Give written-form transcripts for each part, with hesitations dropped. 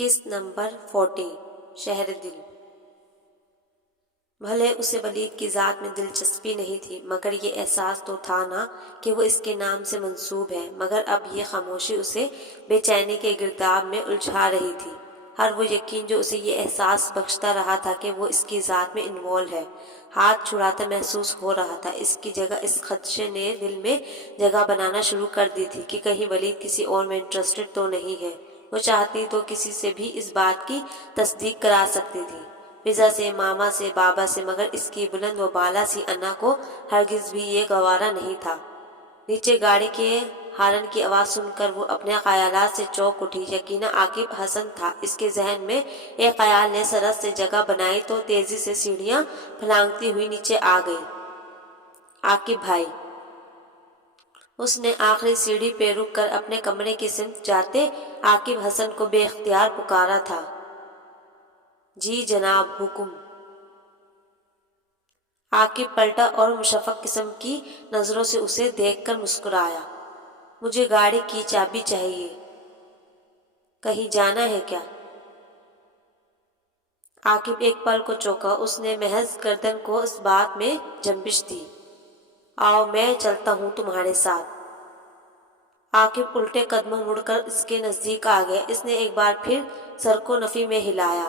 قسط نمبر 40 شہر دل۔ بھلے اسے ولید کی ذات میں دلچسپی نہیں تھی، مگر یہ احساس تو تھا نا کہ وہ اس کے نام سے منسوب ہے۔ مگر اب یہ خاموشی اسے بے چینی کے گرداب میں الجھا رہی تھی۔ ہر وہ یقین جو اسے یہ احساس بخشتا رہا تھا کہ وہ اس کی ذات میں انوالو ہے، ہاتھ چھڑاتا محسوس ہو رہا تھا۔ اس کی جگہ اس خدشے نے دل میں جگہ بنانا شروع کر دی تھی کہ کہیں ولید کسی اور میں انٹرسٹڈ تو نہیں ہے۔ وہ چاہتی تو کسی سے بھی اس بات کی تصدیق کرا سکتی تھی، فضا سے، ماما سے، بابا سے، مگر اس کی بلند و بالا سی انا کو ہرگز بھی یہ گوارا نہیں تھا۔ نیچے گاڑی کے ہارن کی آواز سن کر وہ اپنے خیالات سے چونک اٹھی۔ یقیناً عاقب حسن تھا۔ اس کے ذہن میں ایک خیال نے سرس سے جگہ بنائی تو تیزی سے سیڑھیاں پھلانگتی ہوئی نیچے آ گئی۔ عاقب بھائی! اس نے آخری سیڑھی پہ رک کر اپنے کمرے کی سمت جاتے عاقب حسن کو بے اختیار پکارا تھا۔ جی جناب، حکم۔ عاقب پلٹا اور مشفق قسم کی نظروں سے اسے دیکھ کر مسکرایا۔ مجھے گاڑی کی چابی چاہیے۔ کہیں جانا ہے کیا؟ عاقب ایک پل کو چونکا۔ اس نے محض گردن کو اس بات میں جنبش دی۔ آؤ میں چلتا ہوں تمہارے ساتھ۔ عاقب الٹے قدموں مڑ کر اس کے نزدیک آ گیا۔ اس نے ایک بار پھر سر کو نفی میں ہلایا۔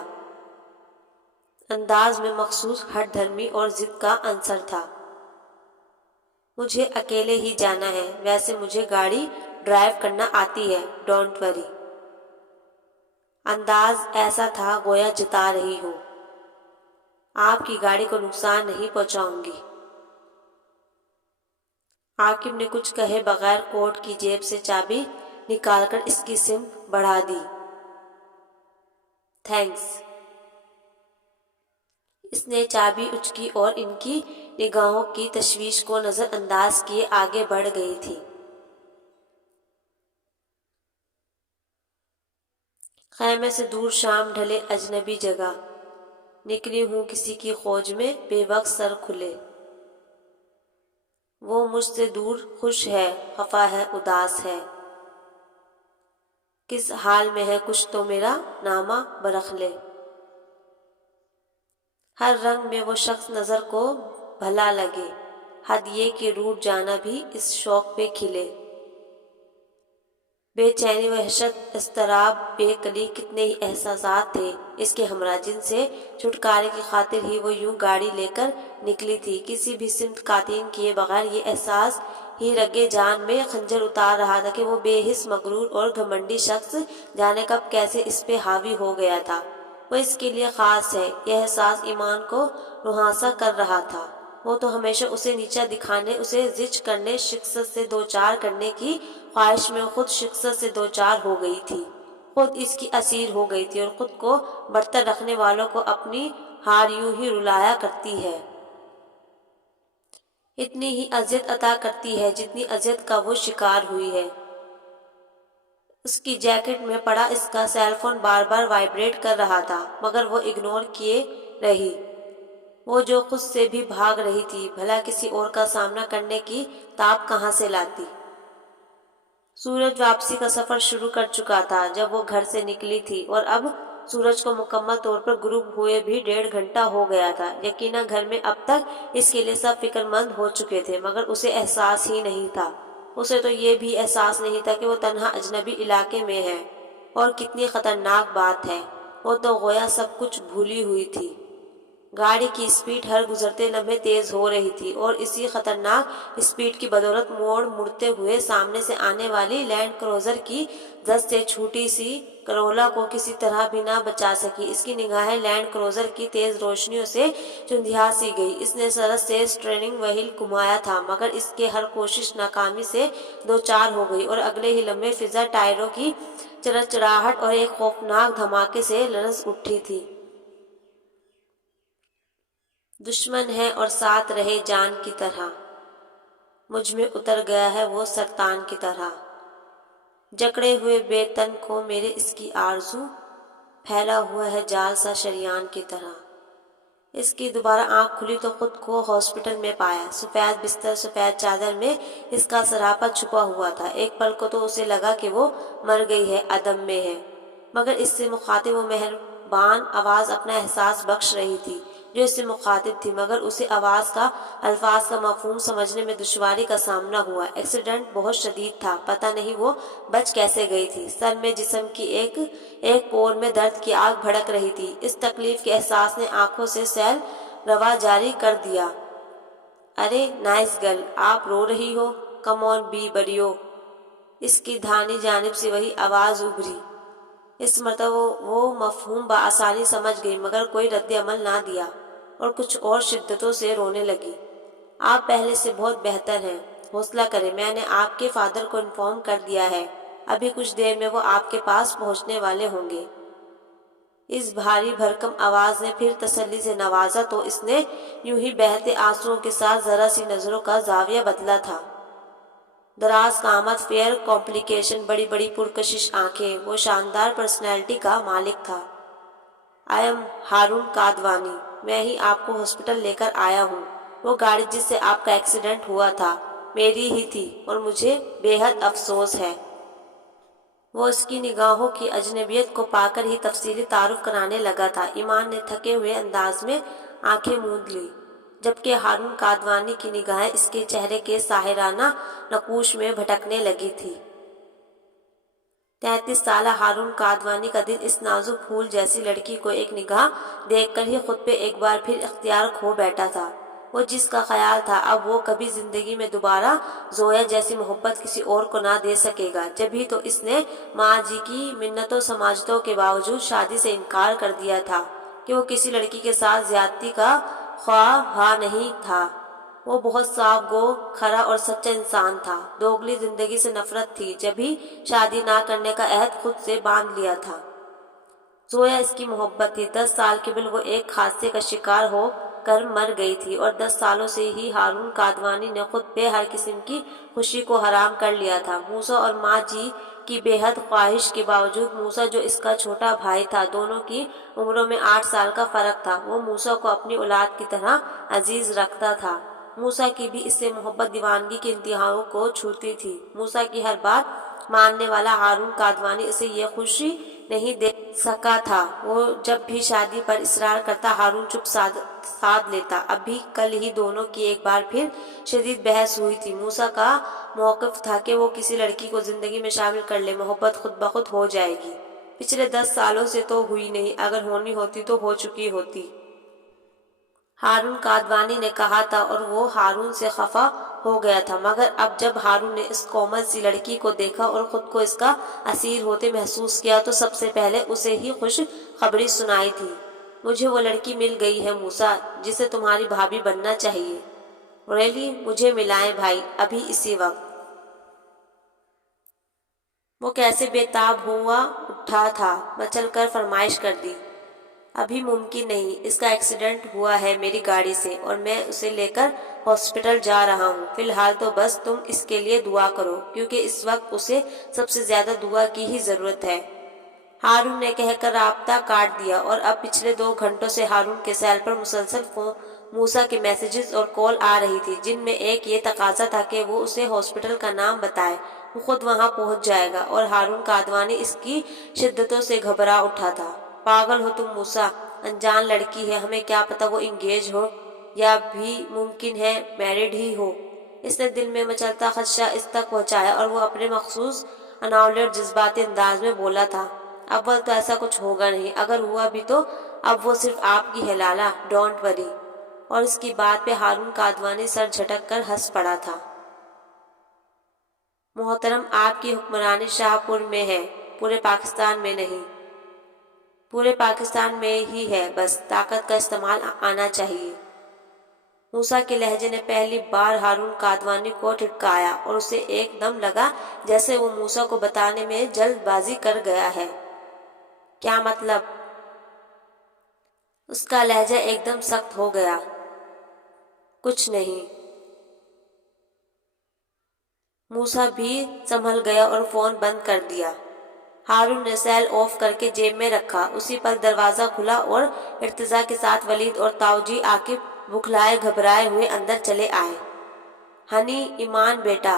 انداز میں مخصوص ہٹ دھرمی اور ضد کا عنصر تھا۔ مجھے اکیلے ہی جانا ہے، ویسے مجھے گاڑی ڈرائیو کرنا آتی ہے، ڈونٹ وری۔ انداز ایسا تھا گویا جتا رہی ہو، آپ کی گاڑی کو نقصان نہیں پہنچاؤں گی۔ عاقب نے کچھ کہے بغیر کوٹ کی جیب سے چابی نکال کر اس کی سمت بڑھا دی۔ تھینکس۔ اس نے چابی اچکی اور ان کی نگاہوں کی تشویش کو نظر انداز کیے آگے بڑھ گئی تھی۔ خیمے سے دور شام ڈھلے اجنبی جگہ، نکلی ہوں کسی کی کھوج میں، بے وقت سر کھلے۔ وہ مجھ سے دور خوش ہے، خفا ہے، اداس ہے، کس حال میں ہے کچھ تو میرا نامہ برخلے۔ ہر رنگ میں وہ شخص نظر کو بھلا لگے، حد یہ کہ روٹھ جانا بھی اس شوق پہ کھلے۔ بے چینی، وحشت، اضطراب، بے کلی، کتنے ہی احساسات تھے اس کے ہمراہ جن سے چھٹکارے کی خاطر ہی وہ یوں گاڑی لے کر نکلی تھی، کسی بھی سمت کا تعین کیے بغیر۔ یہ احساس ہی رگے جان میں خنجر اتار رہا تھا کہ وہ بے حس، مغرور اور گھمنڈی شخص جانے کب کیسے اس پہ حاوی ہو گیا تھا۔ وہ اس کے لیے خاص ہے، یہ احساس ایمان کو رہاسا کر رہا تھا۔ وہ تو ہمیشہ اسے نیچا دکھانے، اسے زج کرنے، شکست سے دوچار کرنے کی خواہش میں خود شکست سے دوچار ہو گئی تھی، خود اس کی اسیر ہو گئی تھی، اور خود کو برتر رکھنے والوں کو اپنی ہار یوں ہی رلایا کرتی ہے، اتنی ہی اذیت عطا کرتی ہے جتنی اذیت کا وہ شکار ہوئی ہے۔ اس کی جیکٹ میں پڑا اس کا سیل فون بار بار وائبریٹ کر رہا تھا، مگر وہ اگنور کیے رہی۔ وہ جو خود سے بھی بھاگ رہی تھی، بھلا کسی اور کا سامنا کرنے کی تاب کہاں سے لاتی؟ سورج واپسی کا سفر شروع کر چکا تھا جب وہ گھر سے نکلی تھی، اور اب سورج کو مکمل طور پر غروب ہوئے بھی 1.5 گھنٹہ ہو گیا تھا۔ یقیناً گھر میں اب تک اس کے لیے سب فکر مند ہو چکے تھے، مگر اسے احساس ہی نہیں تھا۔ اسے تو یہ بھی احساس نہیں تھا کہ وہ تنہا اجنبی علاقے میں ہے، اور کتنی خطرناک بات ہے۔ وہ تو گویا سب کچھ بھولی ہوئی تھی۔ گاڑی کی سپیڈ ہر گزرتے لمحے تیز ہو رہی تھی، اور اسی خطرناک سپیڈ کی بدولت موڑ مڑتے ہوئے سامنے سے آنے والی لینڈ کروزر کی زد سے چھوٹی سی کرولا کو کسی طرح بھی نہ بچا سکی۔ اس کی نگاہیں لینڈ کروزر کی تیز روشنیوں سے چندھیا سی گئی۔ اس نے سرس سے اسٹیئرنگ وہیل گھمایا تھا، مگر اس کے ہر کوشش ناکامی سے دوچار ہو گئی، اور اگلے ہی لمحے فضا ٹائروں کی چرچراہٹ اور ایک خوفناک دھماکے سے لرز اٹھی تھی۔ دشمن ہے اور ساتھ رہے جان کی طرح، مجھ میں اتر گیا ہے وہ سرطان کی طرح، جکڑے ہوئے بے تن کو میرے اس کی آرزو، پھیلا ہوا ہے جال سا شریان کی طرح۔ اس کی دوبارہ آنکھ کھلی تو خود کو ہاسپٹل میں پایا۔ سفید بستر، سفید چادر میں اس کا سراپا چھپا ہوا تھا۔ ایک پل کو تو اسے لگا کہ وہ مر گئی ہے، عدم میں ہے۔ مگر اس سے مخاطب وہ مہربان آواز اپنا احساس بخش رہی تھی جو اس سے مخاطب تھی، مگر اسے آواز کا الفاظ کا مفہوم سمجھنے میں دشواری کا سامنا ہوا۔ ایکسیڈنٹ بہت شدید تھا، پتہ نہیں وہ بچ کیسے گئی تھی۔ سر میں جسم کی ایک پور میں درد کی آگ بھڑک رہی تھی۔ اس تکلیف کے احساس نے آنکھوں سے سیل روا جاری کر دیا۔ ارے نائس گرل، آپ رو رہی ہو؟ کم آن بی بریو۔ اس کی دھانی جانب سے وہی آواز ابھری۔ اس مرتبہ وہ مفہوم بآسانی سمجھ گئی، مگر کوئی رد عمل نہ دیا اور کچھ اور شدتوں سے رونے لگی۔ آپ پہلے سے بہت بہتر ہیں، حوصلہ کریں، میں نے آپ کے فادر کو انفارم کر دیا ہے، ابھی کچھ دیر میں وہ آپ کے پاس پہنچنے والے ہوں گے۔ اس بھاری بھرکم آواز نے پھر تسلی سے نوازا تو اس نے یوں ہی بہتے آنسوؤں کے ساتھ ذرا سی نظروں کا زاویہ بدلا تھا۔ دراز قامت، فیئر کمپلیکشن، بڑی بڑی پرکشش آنکھیں، وہ شاندار پرسنالٹی کا مالک تھا۔ آئی ایم ہارون کادوانی، میں ہی آپ کو ہاسپٹل لے کر آیا ہوں۔ وہ گاڑی جس سے آپ کا ایکسیڈنٹ ہوا تھا میری ہی تھی اور مجھے بے حد افسوس ہے۔ وہ اس کی نگاہوں کی اجنبیت کو پا کر ہی تفصیلی تعارف کرانے لگا تھا۔ ایمان نے تھکے ہوئے انداز میں آنکھیں موند لی، جبکہ ہارون کادوانی کی نگاہیں اس کے چہرے کے ساحرانہ نقوش میں بھٹکنے لگی تھی۔ 33 سالہ ہارون کادوانی کا دل اس نازک پھول جیسی لڑکی کو ایک نگاہ دیکھ کر ہی خود پہ ایک بار پھر اختیار کھو بیٹھا تھا۔ وہ جس کا خیال تھا اب وہ کبھی زندگی میں دوبارہ زویا جیسی محبت کسی اور کو نہ دے سکے گا، جبھی تو اس نے ماں جی کی منتوں سماجتوں کے باوجود شادی سے انکار کر دیا تھا کہ وہ کسی لڑکی کے ساتھ زیادتی کا خواہاں نہیں تھا۔ وہ بہت صاف گو، کھرا اور سچا انسان تھا۔ دوگلی زندگی سے نفرت تھی، جبھی شادی نہ کرنے کا عہد خود سے باندھ لیا تھا۔ زویا اس کی محبت تھی۔ 10 سال قبل وہ ایک حادثے کا شکار ہو کر مر گئی تھی اور 10 سالوں سے ہی ہارون کادوانی نے خود پہ ہر قسم کی خوشی کو حرام کر لیا تھا۔ موسیٰ اور ماں جی کی بے حد خواہش کے باوجود موسیٰ جو اس کا چھوٹا بھائی تھا، دونوں کی عمروں میں 8 سال کا فرق تھا، وہ موسیٰ کو اپنی اولاد کی طرح عزیز رکھتا تھا۔ موسیٰ کی بھی اس سے محبت دیوانگی کی انتہاؤں کو چھوتی تھی۔ موسیٰ کی ہر بات ماننے والا ہارون کادوانی اسے یہ خوشی نہیں دے سکا تھا۔ وہ جب بھی شادی پر اصرار کرتا ہارون چپ سادھ لیتا۔ اب بھی کل ہی دونوں کی ایک بار پھر شدید بحث ہوئی تھی۔ موسیٰ کا موقف تھا کہ وہ کسی لڑکی کو زندگی میں شامل کر لے، محبت خود بخود ہو جائے گی۔ پچھلے 10 سالوں سے تو ہوئی نہیں، اگر ہونی ہوتی تو ہو چکی ہوتی، ہارون کادوانی نے کہا تھا، اور وہ ہارون سے خفا ہو گیا تھا۔ مگر اب جب ہارون نے اس کومل سی لڑکی کو دیکھا اور خود کو اس کا اسیر ہوتے محسوس کیا تو سب سے پہلے اسے ہی خوش خبری سنائی تھی۔ مجھے وہ لڑکی مل گئی ہے موسیٰ، جسے تمہاری بھابھی بننا چاہیے۔ ریلی؟ مجھے ملائیں بھائی، ابھی اسی وقت۔ وہ کیسے بے تاب ہوا اٹھا تھا، مچل کر فرمائش کر دی۔ ابھی ممکن نہیں، اس کا ایکسیڈنٹ ہوا ہے میری گاڑی سے اور میں اسے لے کر ہاسپٹل جا رہا ہوں۔ فی الحال تو بس تم اس کے لیے دعا کرو، کیونکہ اس وقت اسے سب سے زیادہ دعا کی ہی ضرورت ہے۔ ہارون نے کہہ کر رابطہ کاٹ دیا، اور اب پچھلے 2 گھنٹوں سے ہارون کے سیل پر مسلسل موسیٰ کے میسیجز اور کال آ رہی تھی، جن میں ایک یہ تقاضا تھا کہ وہ اسے ہاسپٹل کا نام بتائے، وہ خود وہاں پہنچ جائے گا، اور ہارون کادوانی اس کی شدتوں سے گھبرا اٹھا تھا۔ پاگل ہو تم موسیٰ، انجان لڑکی ہے، ہمیں کیا پتہ وہ انگیج ہو یا بھی ممکن ہے میرڈ ہی ہو۔ اس نے دل میں مچلتا خدشہ اس تک پہنچایا اور وہ اپنے مخصوص اناؤلیٹ جذباتی انداز میں بولا تھا، اول تو ایسا کچھ ہوگا نہیں، اگر ہوا بھی تو اب وہ صرف آپ کی ہے لالا، ڈونٹ وری۔ اور اس کی بات پہ ہارون کادوانی سر جھٹک کر ہنس پڑا تھا۔ محترم، آپ کی حکمرانی شاہ پور میں ہے، پورے پاکستان میں نہیں۔ پورے پاکستان میں ہی ہے، بس طاقت کا استعمال آنا چاہیے۔ موسیٰ کے لہجے نے پہلی بار ہارون کادوانی کو ٹھٹکایا اور اسے ایک دم لگا جیسے وہ موسیٰ کو بتانے میں جلد بازی کر گیا ہے۔ کیا مطلب؟ اس کا لہجہ ایک دم سخت ہو گیا۔ کچھ نہیں۔ موسیٰ بھی سنبھل گیا اور فون بند کر دیا۔ ہارون نے سیل آف کر کے جیب میں رکھا۔ اسی پل دروازہ کھلا اور ارتضا کے ساتھ ولید اور تاؤجی عاقب بکھلائے گھبرائے ہوئے اندر چلے آئے۔ ہنی، ایمان بیٹا۔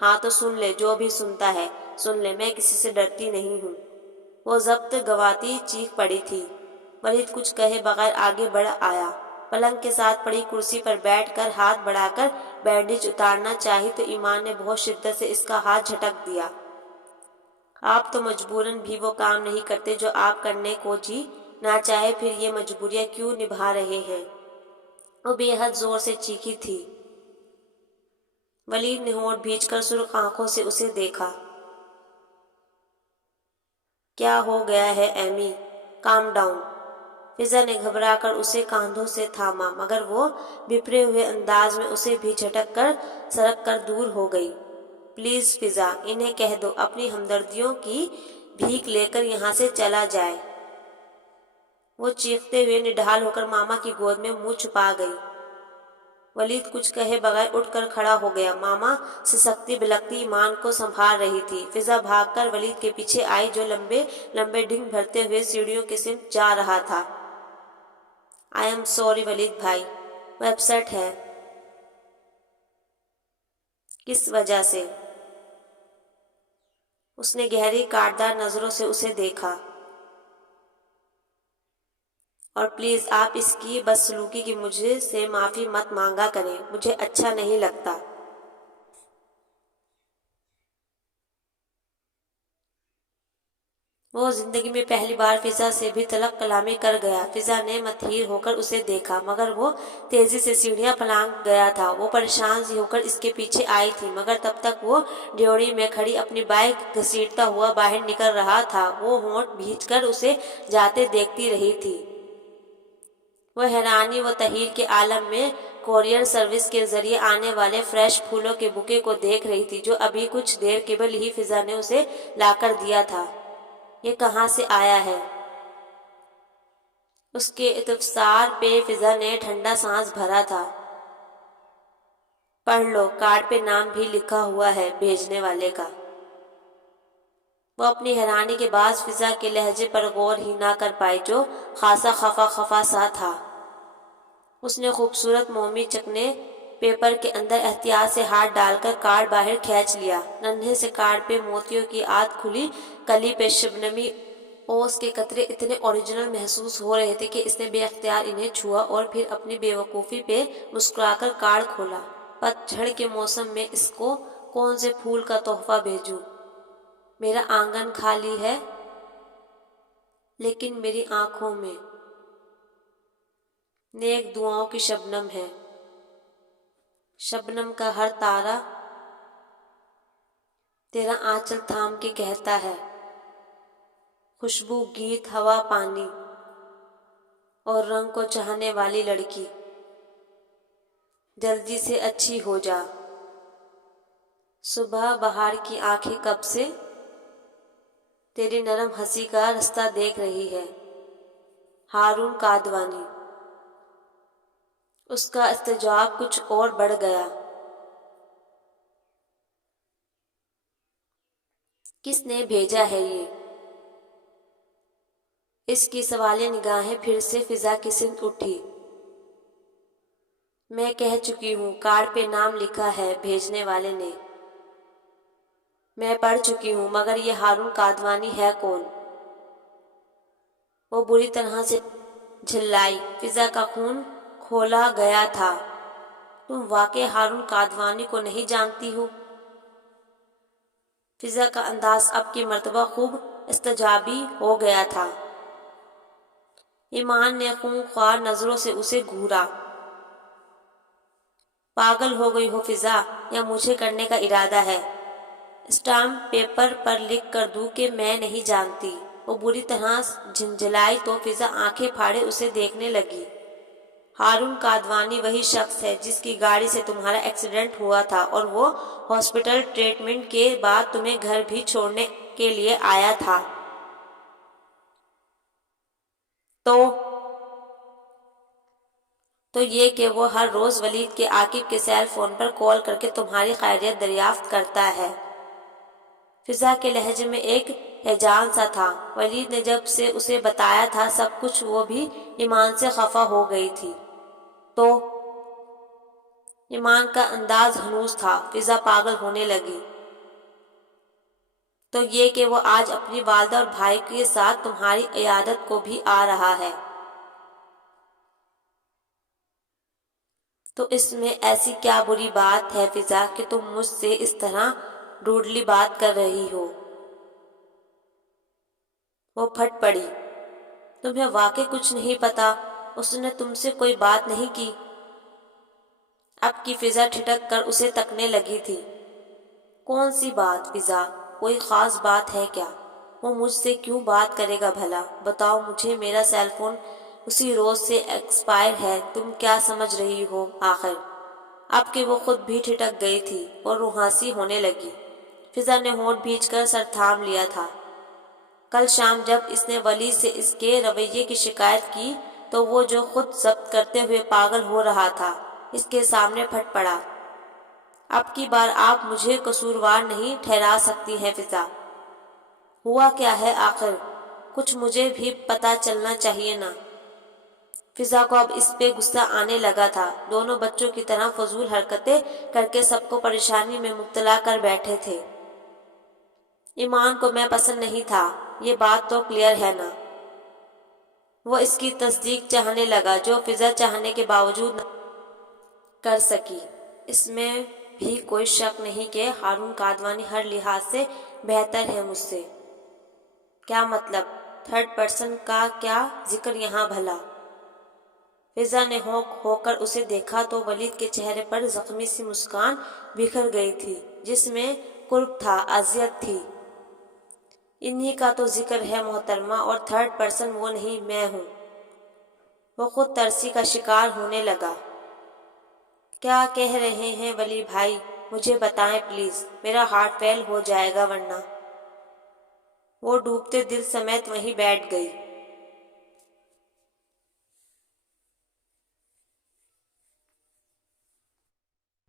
ہاں تو سن لے، جو بھی سنتا ہے سن لے، میں کسی سے ڈرتی نہیں ہوں۔ وہ ضبط گواتی چیخ پڑی تھی۔ ولید کچھ کہے بغیر آگے بڑھ آیا۔ پلنگ کے ساتھ پڑی کرسی پر بیٹھ کر ہاتھ بڑھا کر بینڈیج اتارنا چاہی تو ایمان نے بہت شدت سے اس کا ہاتھ جھٹک دیا۔ آپ تو مجبوراً بھی وہ کام نہیں کرتے جو آپ کرنے کو جی نہ چاہے، پھر یہ مجبوریاں کیوں نبھا رہے ہیں؟ وہ بے حد زور سے چیخی تھی۔ ولید نے ہونٹ بھینچ کر سرخ آنکھوں سے اسے دیکھا۔ کیا ہو گیا ہے ایمی؟ Calm down. فضا نے گھبرا کر اسے کاندھوں سے تھاما، مگر وہ بپھرے ہوئے انداز میں اسے بھی جھٹک کر سرک کر دور ہو گئی۔ پلیز فضا، انہیں کہہ دو اپنی ہمدردیوں کی بھیک لے کر یہاں سے چلا جائے۔ وہ چیختے ہوئے نڈھال ہو کر ماما کی گود میں منہ چھپا گئی۔ ولید کچھ کہے بغیر اٹھ کر کھڑا ہو گیا۔ ماما سسکتی بلکتی ایمان کو سنبھال رہی تھی۔ فضا بھاگ کر ولید کے پیچھے آئی جو لمبے لمبے ڈنگ بھرتے ہوئے سیڑھیوں کی سمت جا رہا تھا۔ آئی ایم سوری ولید بھائی، وہ اپسیٹ ہے۔ کس وجہ سے؟ اس نے گہری کاٹدار نظروں سے اسے دیکھا۔ اور پلیز آپ اس کی بدسلوکی کی مجھ سے معافی مت مانگا کریں، مجھے اچھا نہیں لگتا۔ وہ زندگی میں پہلی بار فضا سے بھی طلب کلامی کر گیا۔ فضا نے متحیر ہو کر اسے دیکھا، مگر وہ تیزی سے سیڑھیاں پلانگ گیا تھا۔ وہ پریشان سی ہو کر اس کے پیچھے آئی تھی، مگر تب تک وہ ڈیوڑی میں کھڑی اپنی بائک گھسیٹتا ہوا باہر نکل رہا تھا۔ وہ ہونٹ بھینچ کر اسے جاتے دیکھتی رہی تھی۔ وہ حیرانی و تحیر کے عالم میں کورئیر سروس کے ذریعے آنے والے فریش پھولوں کے بوکے کو دیکھ رہی تھی جو ابھی کچھ دیر قبل ہی فضا نے اسے لا کر دیا تھا۔ یہ کہاں سے آیا ہے؟ اس کے استفسار پہ فضا نے ٹھنڈا سانس بھرا تھا۔ پڑھ لو، کارڈ پہ نام بھی لکھا ہوا ہے بھیجنے والے کا۔ وہ اپنی حیرانی کے باعث فضا کے لہجے پر غور ہی نہ کر پائی جو خاصا خفا خفا سا تھا۔ اس نے خوبصورت مومی چکنے پیپر کے اندر احتیاط سے ہاتھ ڈال کر کارڈ باہر کھینچ لیا۔ ننھے سے کارڈ پہ موتیوں کی آدھ کھلی کلی پہ شبنمی اوس کے قطرے اتنے اوریجنل محسوس ہو رہے تھے کہ اس نے بے اختیار انہیں چھوا اور پھر اپنی بے وقوفی پہ مسکرا کر کارڈ کھولا۔ پت جھڑ کے موسم میں اس کو کون سے پھول کا تحفہ بھیجوں؟ میرا آنگن خالی ہے لیکن میری آنکھوں میں نیک دعاؤں کی شبنم ہے۔ شبنم کا ہر تارا تیرا آنچل تھام کے کہتا ہے، خوشبو گیت ہوا پانی اور رنگ کو چاہنے والی لڑکی، جلدی سے اچھی ہو جا۔ صبح بہار کی آنکھیں کب سے تیری نرم ہنسی کا رستہ دیکھ رہی ہے۔ ہارون کادوانی۔ اس کا استجواب کچھ اور بڑھ گیا۔ کس نے بھیجا ہے یہ؟ اس کی سوالیہ نگاہیں پھر سے فضا کی سمت اٹھی۔ میں کہہ چکی ہوں، کارڈ پہ نام لکھا ہے بھیجنے والے نے۔ میں پڑھ چکی ہوں، مگر یہ ہارون کادوانی ہے کون؟ وہ بری طرح سے جھلائی۔ فضا کا خون کھولا گیا تھا۔ تم واقعی ہارون کادوانی کو نہیں جانتی ہو؟ فضا کا انداز اب کی مرتبہ خوب استجابی ہو گیا تھا۔ ایمان نے خونخوار نظروں سے اسے گھورا۔ پاگل ہو گئی ہو فضا، یا مجھے کرنے کا ارادہ ہے؟ اسٹامپ پیپر پر لکھ کر دوں کہ میں نہیں جانتی؟ وہ بری طرح جھنجھلائی تو فضا آنکھیں پھاڑے اسے دیکھنے لگی۔ ہارون کادوانی وہی شخص ہے جس کی گاڑی سے تمہارا ایکسیڈنٹ ہوا تھا اور وہ ہاسپٹل ٹریٹمنٹ کے بعد تمہیں گھر بھی چھوڑنے کے لیے آیا تھا۔ تو یہ کہ وہ ہر روز ولید کے عاقب کے سیل فون پر کال کر کے تمہاری خیریت دریافت کرتا ہے۔ فضا کے لہجے میں ایک ہیجان سا تھا۔ ولید نے جب سے اسے بتایا تھا سب کچھ، وہ بھی ایمان سے خفا ہو گئی تھی۔ تو ایمان کا انداز ہنوز تھا۔ فضا پاگل ہونے لگی۔ تو یہ کہ وہ آج اپنی والدہ اور بھائی کے ساتھ تمہاری عیادت کو بھی آ رہا ہے، تو اس میں ایسی کیا بری بات ہے فضا کہ تم مجھ سے اس طرح ڈوڈلی بات کر رہی ہو؟ وہ پھٹ پڑی۔ تمہیں واقعی کچھ نہیں پتا؟ اس نے تم سے کوئی بات نہیں کی؟ اب کی فضا ٹھٹک کر اسے تکنے لگی تھی۔ کون سی بات فضا؟ کوئی خاص بات ہے کیا؟ وہ مجھ سے کیوں بات کرے گا بھلا؟ بتاؤ مجھے، میرا سیل فون اسی روز سے ایکسپائر ہے، تم کیا سمجھ رہی ہو آخر؟ اب کہ وہ خود بھی ٹھٹک گئی تھی اور روحانسی ہونے لگی، فضا نے ہونٹ بھینچ کر سر تھام لیا تھا۔ کل شام جب اس نے ولی سے اس کے رویے کی شکایت کی تو وہ جو خود ضبط کرتے ہوئے پاگل ہو رہا تھا، اس کے سامنے پھٹ پڑا۔ اب کی بار آپ مجھے قصوروار نہیں ٹھہرا سکتی ہیں فضا۔ ہوا کیا ہے آخر؟ کچھ مجھے بھی پتہ چلنا چاہیے نا۔ فضا کو اب اس پہ غصہ آنے لگا تھا۔ دونوں بچوں کی طرح فضول حرکتیں کر کے سب کو پریشانی میں مبتلا کر بیٹھے تھے۔ ایمان کو میں پسند نہیں تھا، یہ بات تو کلیئر ہے نا؟ وہ اس کی تصدیق چاہنے لگا، جو فضا چاہنے کے باوجود نہ کر سکی۔ اس میں بھی کوئی شک نہیں کہ ہارون کادوانی ہر لحاظ سے بہتر ہے مجھ سے۔ کیا مطلب؟ تھرڈ پرسن کا کیا ذکر یہاں بھلا؟ فضا نے ہونک ہو کر اسے دیکھا تو ولید کے چہرے پر زخمی سی مسکان بکھر گئی تھی، جس میں قرب تھا، اذیت تھی۔ انہی کا تو ذکر ہے محترمہ، اور تھرڈ پرسن وہ نہیں، میں ہوں۔ وہ خود ترسی کا شکار ہونے لگا۔ کیا کہہ رہے ہیں ولی بھائی؟ مجھے بتائیں پلیز، میرا ہارٹ فیل ہو جائے گا ورنہ۔ وہ ڈوبتے دل سمیت وہیں بیٹھ گئی۔